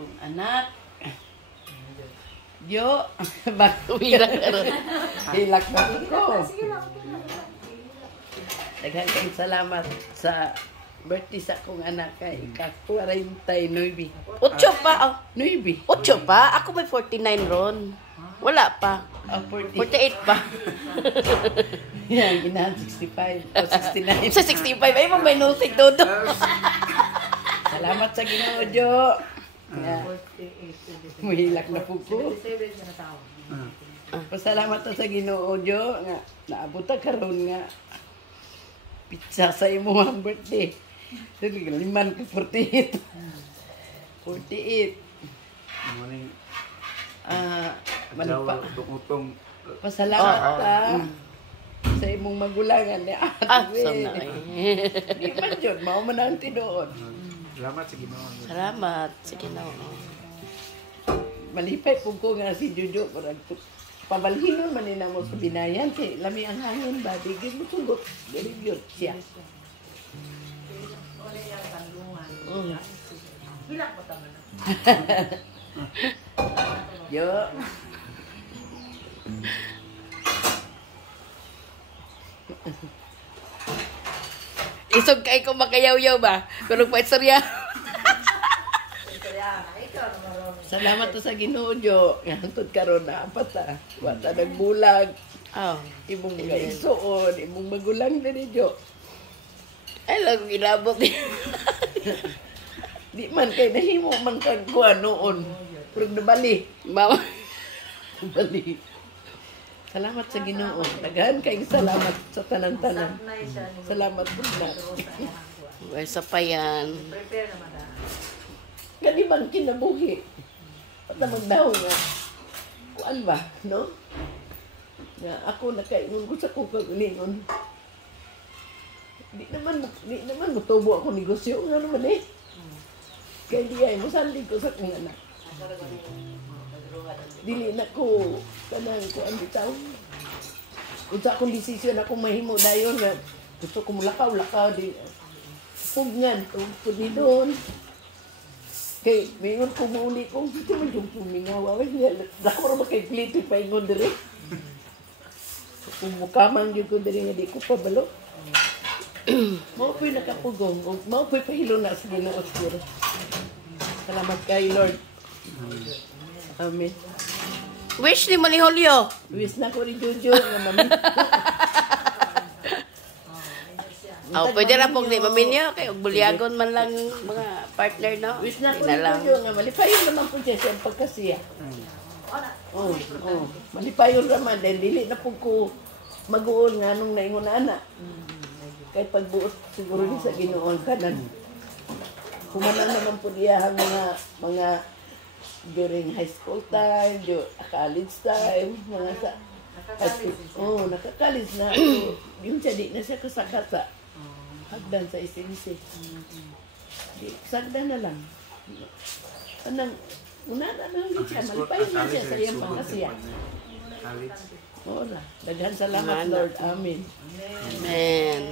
akong anak. Yo, bago hilak na ron. Hilak na ko. Daghang kayong salamat sa birthday sa akong anak kay ika-49. 8 pa. Oh. 9. 8 pa? Ako may 49 ron. Wala pa. 40. 48 pa. Yan, ginahan 65 o 69. Sa 65, ay mo may nusig todo. Salamat sa Ginoo, Jo. Nga. Mahilak na po ko. Pasalamat sa Ginoo, Jo. Nga, naabot na karon nga. Pizza sa imo ang birthday. Sige, 5 ka 48. 48. Morning. Malipa. Utong. Pasalamat sa imong magulangan ni Ate. Sana. Di man yun, mao man ang tinuod. Salamat sa Ginoo. Salamat. Sige na. Malipay po ko nga si Jojo. Pabalhinon man nila mo sa binayan. Kay lami ang hangin ba? Digil mo sugot. Very good siya. Hilak mo tama na. Yo. Isog kay ko makayaw-yaw ba? Pero pa istorya. Salamat sa Ginoo, Jo. Hantod karon na apat wata nagbulag. Oh. Imong mga isuon, imong magulang diri, Jo. Ay lang gilabot. Di man kay nahimo man kag kuan noon. Pero nabali. Mama. Nabali. Salamat sa Ginoo. Daghan kay salamat sa tanan-tanan. Salamat po na. Ay sa pa yan. Prepare naman na. Gani man kinabuhi. Pata magdaw nga. Kuan ba, no? Nga ako nakaingon ko sa kukagulingon. Di naman mutubo ako negosyo. Nga naman eh. Kaya di ay musandig ko sa kong anak. Dili na ko kanang kuan bitaw. Kung sa akong desisyon ako mahimo dayon nga gusto ko mulakaw-lakaw di pugngan tungkol ni doon. Kay mingon ko muli kung dito man yung pumingawa. Dako ra kay plito pa ingon dire. Kung mukamang yun ko dire nga di ko pabalo. Mao po'y nakapugong. Mao po'y pahilo na sa Ginoo siguro. Salamat kay Lord. Amen. Wish ni mo ni Julio. Wish na ko rin Jojo nga mami. Oh, pwede ra pong di maminyo kay og bulyagon man lang mga partner no. Wish na ko Di rin lang. Jojo nga malipayon naman po siya siyang pagkasiya. Oh. Malipayon naman dahil dili na po ko mag-uon nga nung naingon na anak. Kay pagbuot siguro ni sa Ginoo kanan. Kumanan naman po diya ang mga during high school time, college time, mga sa nakakalis na. Yung siya di na siya kasakasa. Hagdan sa isinisi. Sagdan na lang. Anang, una na lang siya. Malipayon na siya sa iyang pangkasiya. Ora, daghan salamat Lord. Amen. Amen.